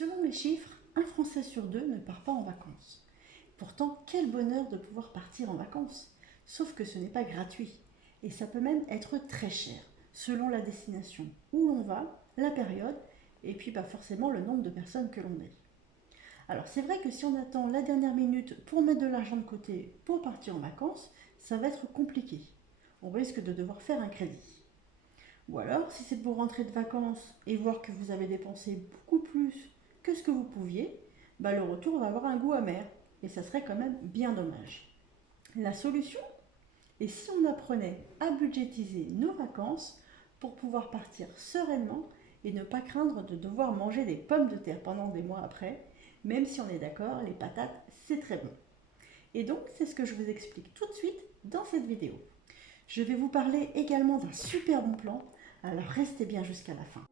Selon les chiffres, un Français sur deux ne part pas en vacances. Pourtant, quel bonheur de pouvoir partir en vacances. Sauf que ce n'est pas gratuit. Et ça peut même être très cher, selon la destination, où l'on va, la période, et puis pas forcément le nombre de personnes que l'on est. Alors c'est vrai que si on attend la dernière minute pour mettre de l'argent de côté pour partir en vacances, ça va être compliqué. On risque de devoir faire un crédit. Ou alors, si c'est pour rentrer de vacances et voir que vous avez dépensé beaucoup plus que ce que vous pouviez, le retour va avoir un goût amer. Et ça serait quand même bien dommage. La solution est si on apprenait à budgétiser nos vacances pour pouvoir partir sereinement et ne pas craindre de devoir manger des pommes de terre pendant des mois après, même si on est d'accord, les patates, c'est très bon. Et donc, c'est ce que je vous explique tout de suite dans cette vidéo. Je vais vous parler également d'un super bon plan, alors restez bien jusqu'à la fin.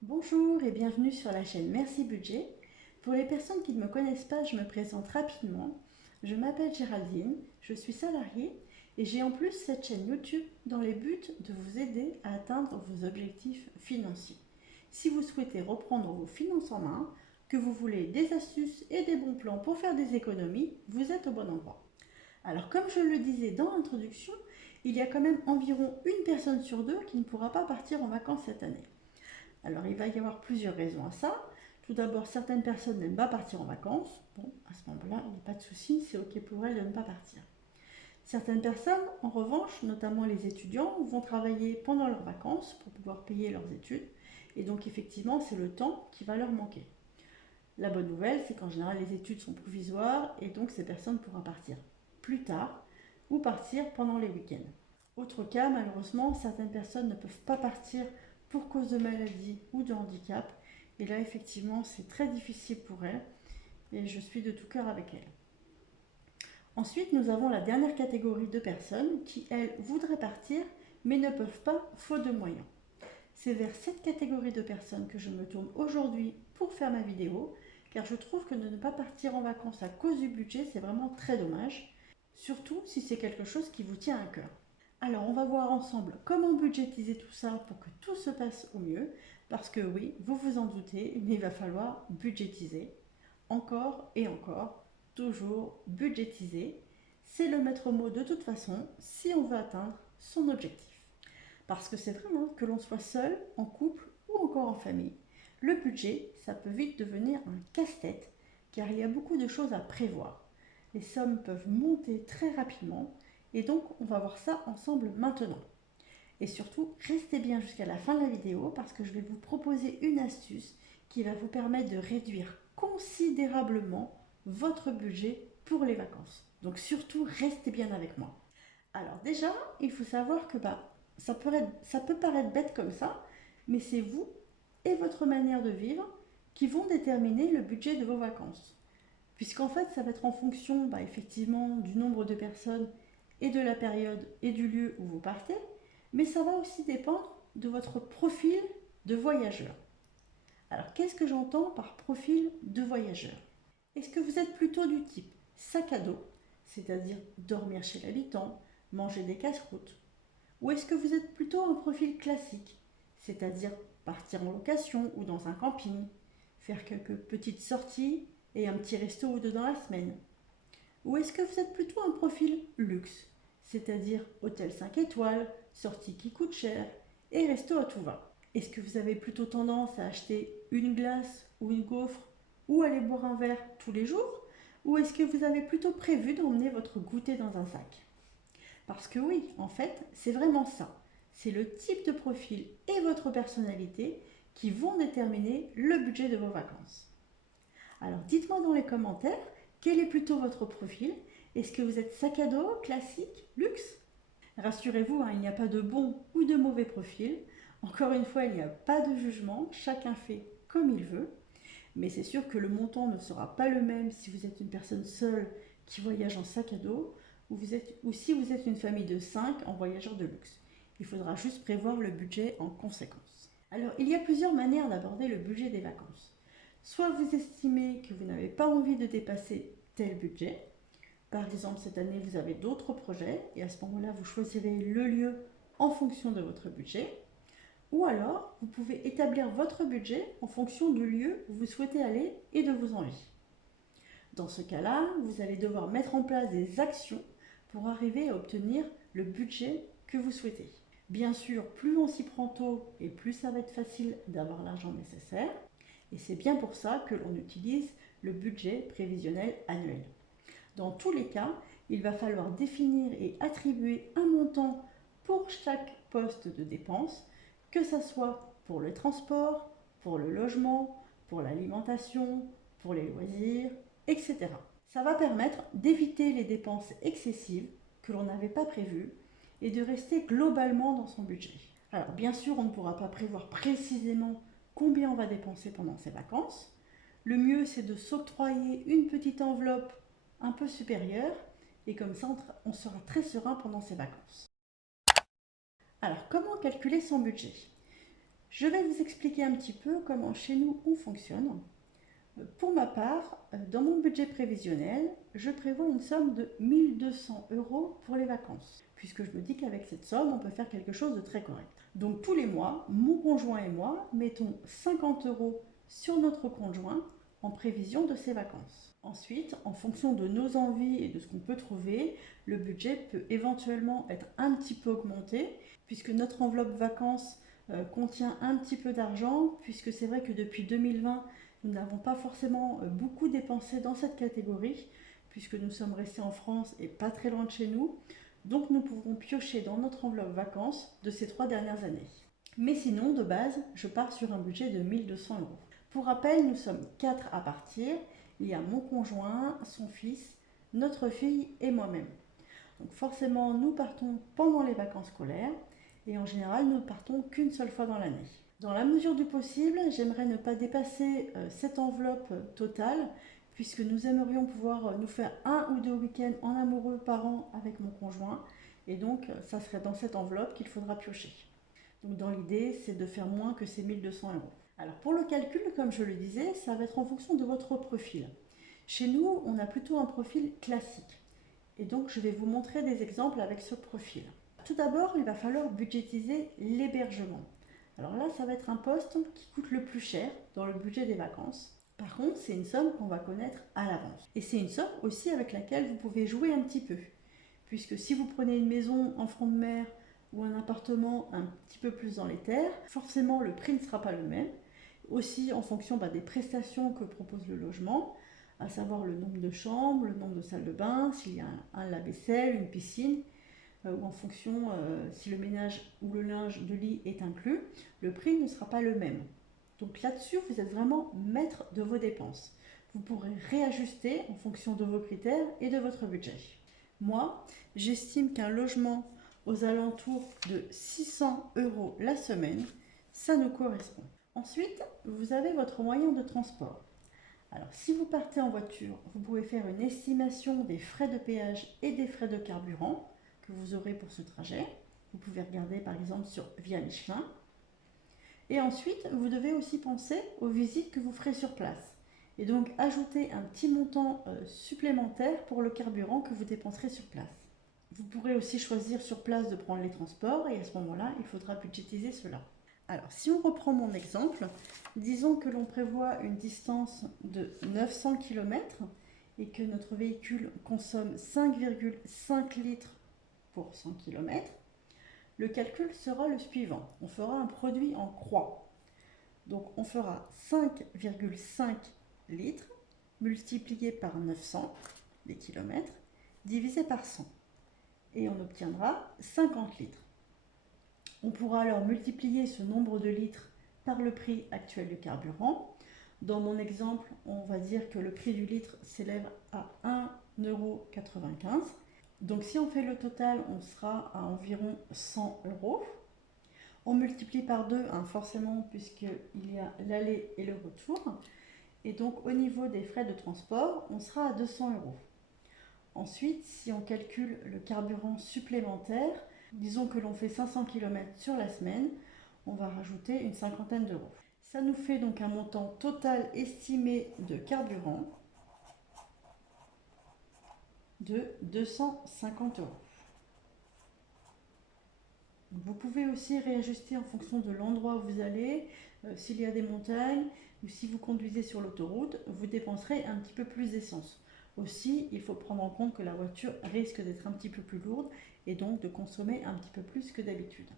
Bonjour et bienvenue sur la chaîne Merci Budget. Pour les personnes qui ne me connaissent pas, je me présente rapidement. Je m'appelle Géraldine, je suis salariée et j'ai en plus cette chaîne YouTube dans le but de vous aider à atteindre vos objectifs financiers. Si vous souhaitez reprendre vos finances en main, que vous voulez des astuces et des bons plans pour faire des économies, vous êtes au bon endroit. Alors comme je le disais dans l'introduction, il y a quand même environ une personne sur deux qui ne pourra pas partir en vacances cette année. Alors il va y avoir plusieurs raisons à ça. Tout d'abord, certaines personnes n'aiment pas partir en vacances. Bon, à ce moment-là, il n'y a pas de souci, c'est ok pour elles de ne pas partir. Certaines personnes, en revanche, notamment les étudiants, vont travailler pendant leurs vacances pour pouvoir payer leurs études. Et donc effectivement, c'est le temps qui va leur manquer. La bonne nouvelle, c'est qu'en général, les études sont provisoires et donc ces personnes pourront partir plus tard ou partir pendant les week-ends. Autre cas, malheureusement, certaines personnes ne peuvent pas partir pour cause de maladie ou de handicap. Et là, effectivement, c'est très difficile pour elles et je suis de tout cœur avec elles. Ensuite, nous avons la dernière catégorie de personnes qui, elles, voudraient partir mais ne peuvent pas faute de moyens. C'est vers cette catégorie de personnes que je me tourne aujourd'hui pour faire ma vidéo, car je trouve que de ne pas partir en vacances à cause du budget, c'est vraiment très dommage, surtout si c'est quelque chose qui vous tient à cœur. Alors, on va voir ensemble comment budgétiser tout ça pour que tout se passe au mieux, parce que oui, vous vous en doutez, mais il va falloir budgétiser, encore et encore, toujours budgétiser. C'est le maître mot de toute façon si on veut atteindre son objectif. Parce que c'est vrai, que l'on soit seul, en couple ou encore en famille, le budget, ça peut vite devenir un casse-tête, car il y a beaucoup de choses à prévoir. Les sommes peuvent monter très rapidement, et donc on va voir ça ensemble maintenant. Et surtout, restez bien jusqu'à la fin de la vidéo, parce que je vais vous proposer une astuce qui va vous permettre de réduire considérablement votre budget pour les vacances. Donc surtout, restez bien avec moi. Alors déjà, il faut savoir que ça peut paraître bête comme ça, mais c'est vous et votre manière de vivre qui vont déterminer le budget de vos vacances. Puisqu'en fait, ça va être en fonction effectivement du nombre de personnes et de la période et du lieu où vous partez, mais ça va aussi dépendre de votre profil de voyageur. Alors, qu'est-ce que j'entends par profil de voyageur? Est-ce que vous êtes plutôt du type sac à dos, c'est-à-dire dormir chez l'habitant, manger des casse-croûtes? Ou est-ce que vous êtes plutôt un profil classique, c'est-à-dire partir en location ou dans un camping, faire quelques petites sorties et un petit resto ou deux dans la semaine? Ou est-ce que vous êtes plutôt un profil luxe, c'est-à-dire hôtel 5 étoiles, sorties qui coûtent cher et resto à tout va? Est-ce que vous avez plutôt tendance à acheter une glace ou une gaufre ou aller boire un verre tous les jours? Ou est-ce que vous avez plutôt prévu d'emmener votre goûter dans un sac? Parce que oui, en fait, c'est vraiment ça. C'est le type de profil et votre personnalité qui vont déterminer le budget de vos vacances. Alors dites-moi dans les commentaires, quel est plutôt votre profil? Est-ce que vous êtes sac à dos, classique, luxe? Rassurez-vous, il n'y a pas de bon ou de mauvais profil. Encore une fois, il n'y a pas de jugement, chacun fait comme il veut. Mais c'est sûr que le montant ne sera pas le même si vous êtes une personne seule qui voyage en sac à dos ou si vous êtes une famille de 5 en voyageur de luxe. Il faudra juste prévoir le budget en conséquence. Alors, il y a plusieurs manières d'aborder le budget des vacances. Soit vous estimez que vous n'avez pas envie de dépasser tel budget. Par exemple, cette année, vous avez d'autres projets et à ce moment-là, vous choisirez le lieu en fonction de votre budget. Ou alors, vous pouvez établir votre budget en fonction du lieu où vous souhaitez aller et de vos envies. Dans ce cas-là, vous allez devoir mettre en place des actions pour arriver à obtenir le budget que vous souhaitez. Bien sûr, plus on s'y prend tôt et plus ça va être facile d'avoir l'argent nécessaire. Et c'est bien pour ça que l'on utilise le budget prévisionnel annuel. Dans tous les cas, il va falloir définir et attribuer un montant pour chaque poste de dépense, que ce soit pour le transport, pour le logement, pour l'alimentation, pour les loisirs, etc. Ça va permettre d'éviter les dépenses excessives que l'on n'avait pas prévues et de rester globalement dans son budget. Alors bien sûr, on ne pourra pas prévoir précisément combien on va dépenser pendant ces vacances. Le mieux, c'est de s'octroyer une petite enveloppe un peu supérieure et comme ça, on sera très serein pendant ces vacances. Alors, comment calculer son budget? Je vais vous expliquer un petit peu comment chez nous on fonctionne. Pour ma part, dans mon budget prévisionnel, je prévois une somme de 1200 € pour les vacances, puisque je me dis qu'avec cette somme, on peut faire quelque chose de très correct. Donc tous les mois, mon conjoint et moi mettons 50 € sur notre compte joint en prévision de ces vacances. Ensuite, en fonction de nos envies et de ce qu'on peut trouver, le budget peut éventuellement être un petit peu augmenté, puisque notre enveloppe vacances contient un petit peu d'argent, puisque c'est vrai que depuis 2020, nous n'avons pas forcément beaucoup dépensé dans cette catégorie, puisque nous sommes restés en France et pas très loin de chez nous. Donc nous pouvons piocher dans notre enveloppe vacances de ces 3 dernières années. Mais sinon, de base, je pars sur un budget de 1200 €. Pour rappel, nous sommes 4 à partir. Il y a mon conjoint, son fils, notre fille et moi-même. Donc forcément, nous partons pendant les vacances scolaires et en général, nous ne partons qu'une seule fois dans l'année. Dans la mesure du possible, j'aimerais ne pas dépasser cette enveloppe totale, puisque nous aimerions pouvoir nous faire 1 ou 2 week-ends en amoureux par an avec mon conjoint, et donc ça serait dans cette enveloppe qu'il faudra piocher. Donc dans l'idée, c'est de faire moins que ces 1200 €. Alors pour le calcul, comme je le disais, ça va être en fonction de votre profil. Chez nous, on a plutôt un profil classique, et donc je vais vous montrer des exemples avec ce profil. Tout d'abord, il va falloir budgétiser l'hébergement. Alors là, ça va être un poste qui coûte le plus cher dans le budget des vacances. Par contre, c'est une somme qu'on va connaître à l'avance. Et c'est une somme aussi avec laquelle vous pouvez jouer un petit peu. Puisque si vous prenez une maison en front de mer ou un appartement un petit peu plus dans les terres, forcément le prix ne sera pas le même. Aussi en fonction des prestations que propose le logement, à savoir le nombre de chambres, le nombre de salles de bain, s'il y a un lave-vaisselle, une piscine, ou en fonction si le ménage ou le linge de lit est inclus, le prix ne sera pas le même. Donc là-dessus, vous êtes vraiment maître de vos dépenses. Vous pourrez réajuster en fonction de vos critères et de votre budget. Moi, j'estime qu'un logement aux alentours de 600 € la semaine, ça nous correspond. Ensuite, vous avez votre moyen de transport. Alors, si vous partez en voiture, vous pouvez faire une estimation des frais de péage et des frais de carburant que vous aurez pour ce trajet. Vous pouvez regarder par exemple via Michelin. Et ensuite, vous devez aussi penser aux visites que vous ferez sur place. Et donc ajouter un petit montant supplémentaire pour le carburant que vous dépenserez sur place. Vous pourrez aussi choisir sur place de prendre les transports et à ce moment-là, il faudra budgétiser cela. Alors, si on reprend mon exemple, disons que l'on prévoit une distance de 900 km et que notre véhicule consomme 5,5 litres pour 100 km. Le calcul sera le suivant. On fera un produit en croix. Donc, on fera 5,5 litres multiplié par 900, les kilomètres, divisé par 100. Et on obtiendra 50 litres. On pourra alors multiplier ce nombre de litres par le prix actuel du carburant. Dans mon exemple, on va dire que le prix du litre s'élève à 1,95 €. Donc si on fait le total, on sera à environ 100 €. On multiplie par 2, forcément, puisqu'il y a l'aller et le retour. Et donc au niveau des frais de transport, on sera à 200 €. Ensuite, si on calcule le carburant supplémentaire, disons que l'on fait 500 km sur la semaine, on va rajouter une cinquantaine d'euros. Ça nous fait donc un montant total estimé de carburant de 250 €. Vous pouvez aussi réajuster en fonction de l'endroit où vous allez. S'il y a des montagnes ou si vous conduisez sur l'autoroute, vous dépenserez un petit peu plus d'essence. Aussi, il faut prendre en compte que la voiture risque d'être un petit peu plus lourde et donc de consommer un petit peu plus que d'habitude.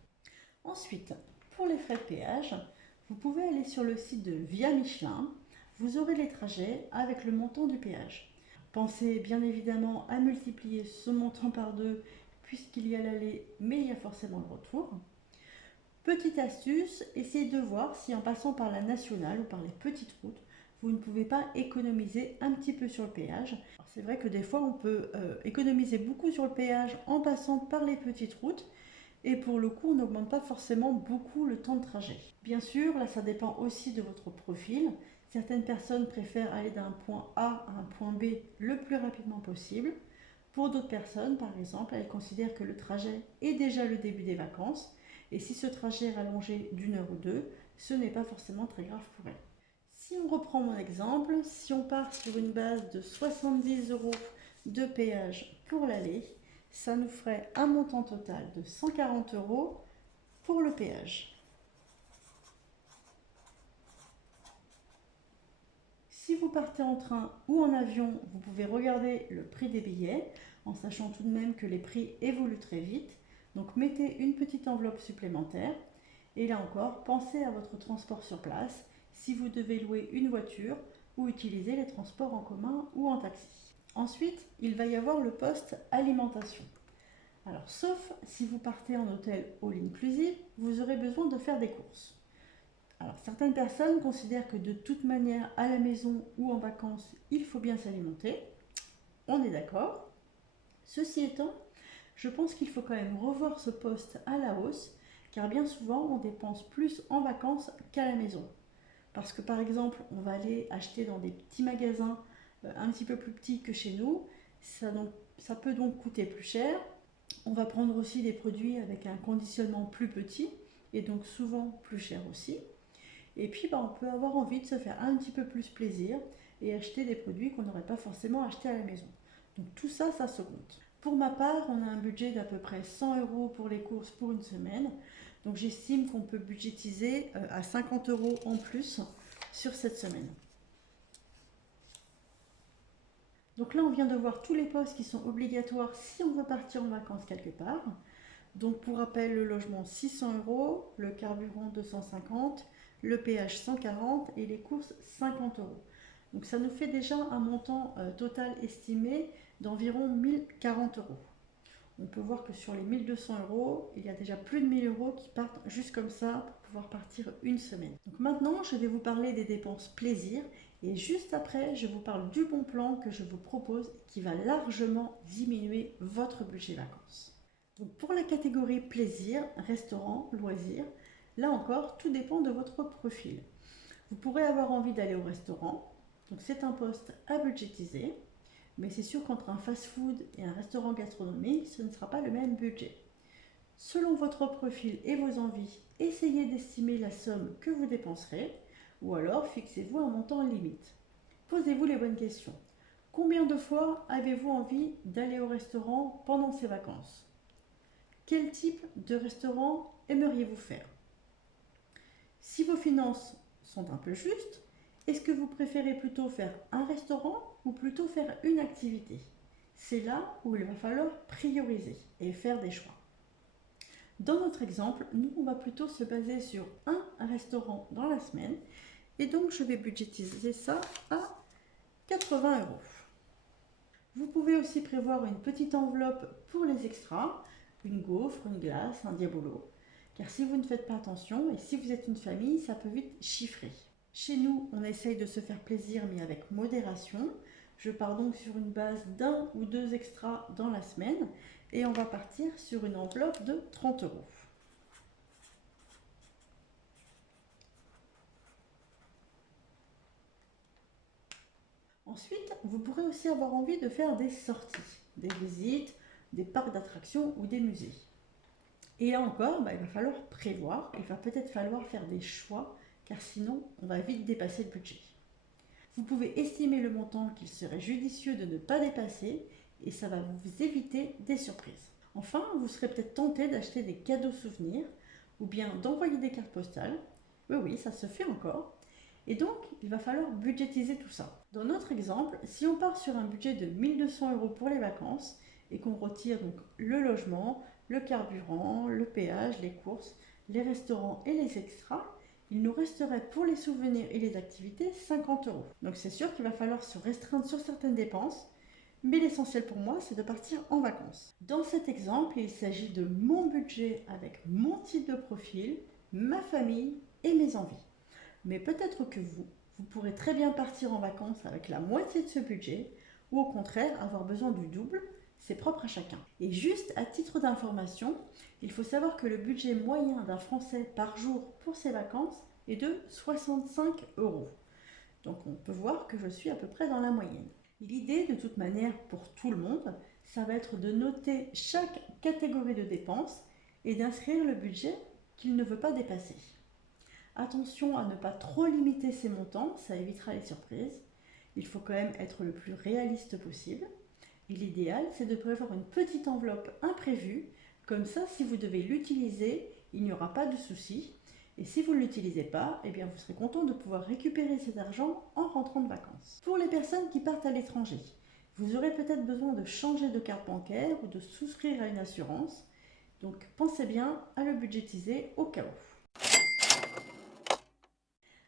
Ensuite, pour les frais de péage, vous pouvez aller sur le site de Via Michelin. Vous aurez les trajets avec le montant du péage. Pensez bien évidemment à multiplier ce montant par 2 puisqu'il y a l'aller, mais il y a forcément le retour. Petite astuce, essayez de voir si en passant par la nationale ou par les petites routes, vous ne pouvez pas économiser un petit peu sur le péage. C'est vrai que des fois on peut économiser beaucoup sur le péage en passant par les petites routes et pour le coup on n'augmente pas forcément beaucoup le temps de trajet. Bien sûr, là ça dépend aussi de votre profil. Certaines personnes préfèrent aller d'un point A à un point B le plus rapidement possible. Pour d'autres personnes, par exemple, elles considèrent que le trajet est déjà le début des vacances et si ce trajet est rallongé d'une heure ou deux, ce n'est pas forcément très grave pour elles. Si on reprend mon exemple, si on part sur une base de 70 € de péage pour l'aller, ça nous ferait un montant total de 140 € pour le péage. Si vous partez en train ou en avion, vous pouvez regarder le prix des billets, en sachant tout de même que les prix évoluent très vite. Donc mettez une petite enveloppe supplémentaire. Et là encore, pensez à votre transport sur place, si vous devez louer une voiture ou utiliser les transports en commun ou en taxi. Ensuite, il va y avoir le poste alimentation. Alors, sauf si vous partez en hôtel all inclusive, vous aurez besoin de faire des courses. Alors, certaines personnes considèrent que de toute manière, à la maison ou en vacances, il faut bien s'alimenter. On est d'accord. Ceci étant, je pense qu'il faut quand même revoir ce poste à la hausse, car bien souvent, on dépense plus en vacances qu'à la maison. Parce que par exemple, on va aller acheter dans des petits magasins un petit peu plus petits que chez nous. Ça peut donc coûter plus cher. On va prendre aussi des produits avec un conditionnement plus petit et donc souvent plus cher aussi. Et puis on peut avoir envie de se faire un petit peu plus plaisir et acheter des produits qu'on n'aurait pas forcément achetés à la maison. Donc tout ça, ça se compte. Pour ma part, on a un budget d'à peu près 100 € pour les courses pour une semaine. Donc j'estime qu'on peut budgétiser à 50 € en plus sur cette semaine. Donc là, on vient de voir tous les postes qui sont obligatoires si on veut partir en vacances quelque part. Donc pour rappel, le logement 600 €, le carburant 250, le péage 140 et les courses 50 €. Donc ça nous fait déjà un montant total estimé d'environ 1040 €. On peut voir que sur les 1200 €, il y a déjà plus de 1000 € qui partent juste comme ça pour pouvoir partir une semaine. Donc maintenant, je vais vous parler des dépenses plaisir et juste après, je vous parle du bon plan que je vous propose qui va largement diminuer votre budget vacances. Donc pour la catégorie plaisir, restaurant, loisirs, là encore, tout dépend de votre profil. Vous pourrez avoir envie d'aller au restaurant, donc c'est un poste à budgétiser, mais c'est sûr qu'entre un fast-food et un restaurant gastronomique, ce ne sera pas le même budget. Selon votre profil et vos envies, essayez d'estimer la somme que vous dépenserez, ou alors fixez-vous un montant limite. Posez-vous les bonnes questions. Combien de fois avez-vous envie d'aller au restaurant pendant ces vacances ? Quel type de restaurant aimeriez-vous faire? Si vos finances sont un peu justes, est-ce que vous préférez plutôt faire un restaurant ou plutôt faire une activité? C'est là où il va falloir prioriser et faire des choix. Dans notre exemple, nous, on va plutôt se baser sur un restaurant dans la semaine et donc je vais budgétiser ça à 80 €. Vous pouvez aussi prévoir une petite enveloppe pour les extras, une gaufre, une glace, un diabolo. Car si vous ne faites pas attention et si vous êtes une famille, ça peut vite chiffrer. Chez nous, on essaye de se faire plaisir mais avec modération. Je pars donc sur une base d'un ou deux extras dans la semaine et on va partir sur une enveloppe de 30 €. Ensuite, vous pourrez aussi avoir envie de faire des sorties, des visites, des parcs d'attractions ou des musées. Et là encore, il va falloir prévoir, il va peut-être falloir faire des choix, car sinon on va vite dépasser le budget. Vous pouvez estimer le montant qu'il serait judicieux de ne pas dépasser et ça va vous éviter des surprises. Enfin, vous serez peut-être tenté d'acheter des cadeaux souvenirs ou bien d'envoyer des cartes postales. Oui, oui, ça se fait encore. Et donc, il va falloir budgétiser tout ça. Dans notre exemple, si on part sur un budget de 1200 € pour les vacances et qu'on retire donc le logement, le carburant, le péage, les courses, les restaurants et les extras, il nous resterait pour les souvenirs et les activités 50 €. Donc c'est sûr qu'il va falloir se restreindre sur certaines dépenses, mais l'essentiel pour moi, c'est de partir en vacances. Dans cet exemple, il s'agit de mon budget avec mon type de profil, ma famille et mes envies. Mais peut-être que vous pourrez très bien partir en vacances avec la moitié de ce budget, ou au contraire avoir besoin du double, c'est propre à chacun. Et juste à titre d'information, il faut savoir que le budget moyen d'un Français par jour pour ses vacances est de 65 €. Donc on peut voir que je suis à peu près dans la moyenne. L'idée, de toute manière, pour tout le monde, ça va être de noter chaque catégorie de dépenses et d'inscrire le budget qu'il ne veut pas dépasser. Attention à ne pas trop limiter ces montants, ça évitera les surprises. Il faut quand même être le plus réaliste possible. Et l'idéal, c'est de prévoir une petite enveloppe imprévue. Comme ça, si vous devez l'utiliser, il n'y aura pas de souci. Et si vous ne l'utilisez pas, eh bien vous serez content de pouvoir récupérer cet argent en rentrant de vacances. Pour les personnes qui partent à l'étranger, vous aurez peut-être besoin de changer de carte bancaire ou de souscrire à une assurance. Donc pensez bien à le budgétiser au cas où.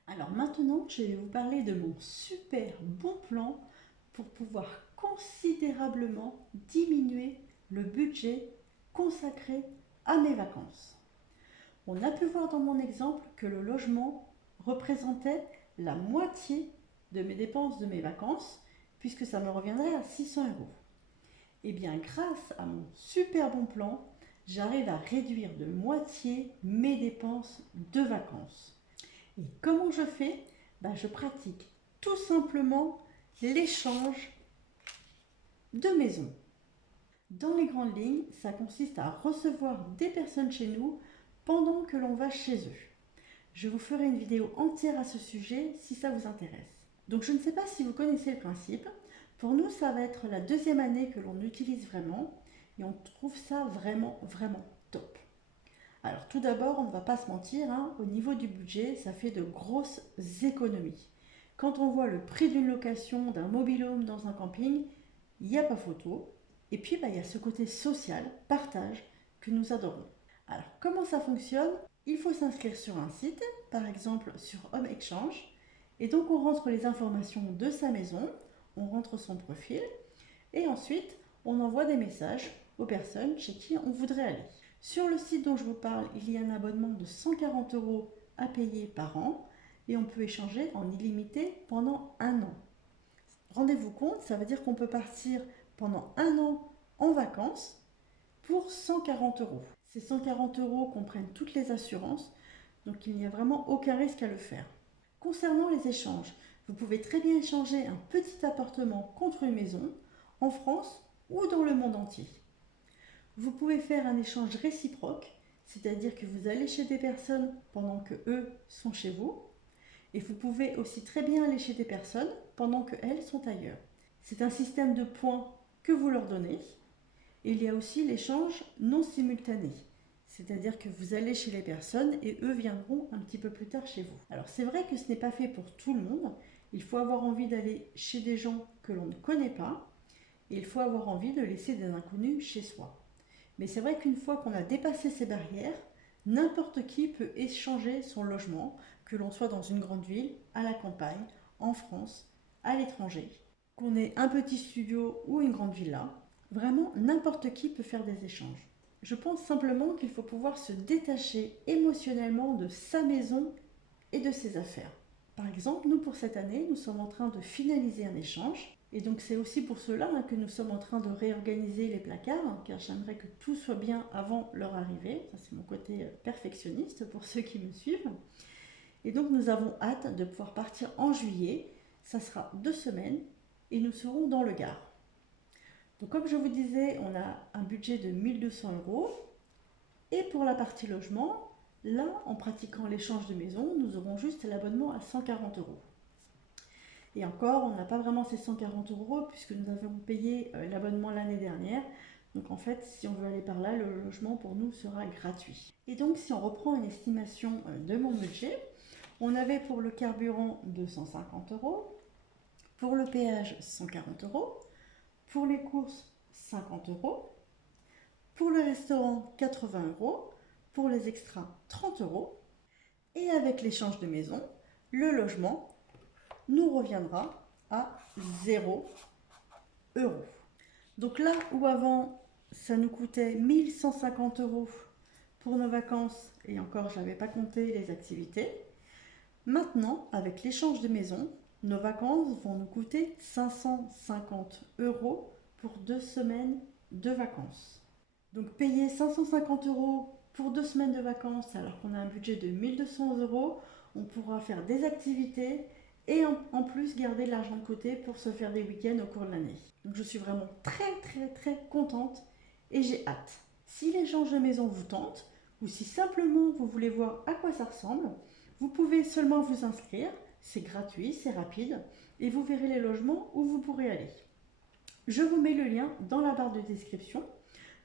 Alors maintenant, je vais vous parler de mon super bon plan pour pouvoir considérablement diminuer le budget consacré à mes vacances. On a pu voir dans mon exemple que le logement représentait la moitié de mes dépenses de mes vacances, puisque ça me reviendrait à 600 €. Et bien grâce à mon super bon plan, j'arrive à réduire de moitié mes dépenses de vacances. Et comment je fais? Je pratique tout simplement l'échange de maisons. Dans les grandes lignes, ça consiste à recevoir des personnes chez nous pendant que l'on va chez eux. Je vous ferai une vidéo entière à ce sujet si ça vous intéresse. Donc je ne sais pas si vous connaissez le principe. Pour nous, ça va être la deuxième année que l'on utilise vraiment et on trouve ça vraiment top. Alors tout d'abord, on ne va pas se mentir, au niveau du budget, ça fait de grosses économies. Quand on voit le prix d'une location d'un mobil-home dans un camping, il n'y a pas photo. Et puis il y a ce côté social, partage, que nous adorons. Alors comment ça fonctionne? Il faut s'inscrire sur un site, par exemple sur Home Exchange, et donc on rentre les informations de sa maison, on rentre son profil, et ensuite on envoie des messages aux personnes chez qui on voudrait aller. Sur le site dont je vous parle, il y a un abonnement de 140 € à payer par an, et on peut échanger en illimité pendant 1 an. Rendez-vous compte, ça veut dire qu'on peut partir pendant 1 an en vacances pour 140 €. Ces 140 € comprennent toutes les assurances, donc il n'y a vraiment aucun risque à le faire. Concernant les échanges, vous pouvez très bien échanger un petit appartement contre une maison en France ou dans le monde entier. Vous pouvez faire un échange réciproque, c'est-à-dire que vous allez chez des personnes pendant que eux sont chez vous, et vous pouvez aussi très bien aller chez des personnes pendant qu'elles sont ailleurs. C'est un système de points que vous leur donnez. Et il y a aussi l'échange non simultané, c'est-à-dire que vous allez chez les personnes et eux viendront un petit peu plus tard chez vous. Alors c'est vrai que ce n'est pas fait pour tout le monde, il faut avoir envie d'aller chez des gens que l'on ne connaît pas, et il faut avoir envie de laisser des inconnus chez soi. Mais c'est vrai qu'une fois qu'on a dépassé ces barrières, n'importe qui peut échanger son logement, que l'on soit dans une grande ville, à la campagne, en France, à l'étranger, qu'on ait un petit studio ou une grande villa. Vraiment, n'importe qui peut faire des échanges. Je pense simplement qu'il faut pouvoir se détacher émotionnellement de sa maison et de ses affaires. Par exemple, nous pour cette année, nous sommes en train de finaliser un échange. Et donc c'est aussi pour cela que nous sommes en train de réorganiser les placards, car j'aimerais que tout soit bien avant leur arrivée. Ça, c'est mon côté perfectionniste pour ceux qui me suivent. Et donc nous avons hâte de pouvoir partir en juillet. Ça sera 2 semaines et nous serons dans le Gard. Donc comme je vous disais, on a un budget de 1200 €. Et pour la partie logement, là, en pratiquant l'échange de maison, nous aurons juste l'abonnement à 140 €. Et encore, on n'a pas vraiment ces 140 € puisque nous avons payé l'abonnement l'année dernière. Donc en fait, si on veut aller par là, le logement pour nous sera gratuit. Et donc si on reprend une estimation de mon budget, on avait pour le carburant 250 euros, pour le péage 140 euros, pour les courses 50 euros, pour le restaurant 80 euros, pour les extras 30 euros, et avec l'échange de maison, le logement nous reviendra à 0 euros. Donc là où avant ça nous coûtait 1150 euros pour nos vacances, et encore je n'avais pas compté les activités, maintenant avec l'échange de maison, nos vacances vont nous coûter 550 euros pour 2 semaines de vacances. Donc payer 550 euros pour 2 semaines de vacances alors qu'on a un budget de 1200 euros, on pourra faire des activités et en plus garder de l'argent de côté pour se faire des week-ends au cours de l'année. Donc je suis vraiment très contente et j'ai hâte. Si l'échange de maison vous tente ou si simplement vous voulez voir à quoi ça ressemble, vous pouvez seulement vous inscrire, c'est gratuit, c'est rapide et vous verrez les logements où vous pourrez aller. Je vous mets le lien dans la barre de description.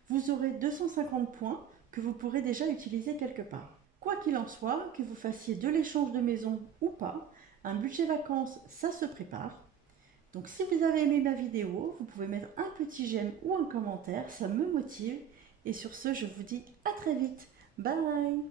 Vous aurez 250 points que vous pourrez déjà utiliser quelque part. Quoi qu'il en soit, que vous fassiez de l'échange de maison ou pas, un budget vacances, ça se prépare. Donc si vous avez aimé ma vidéo, vous pouvez mettre un petit j'aime ou un commentaire, ça me motive. Et sur ce, je vous dis à très vite. Bye!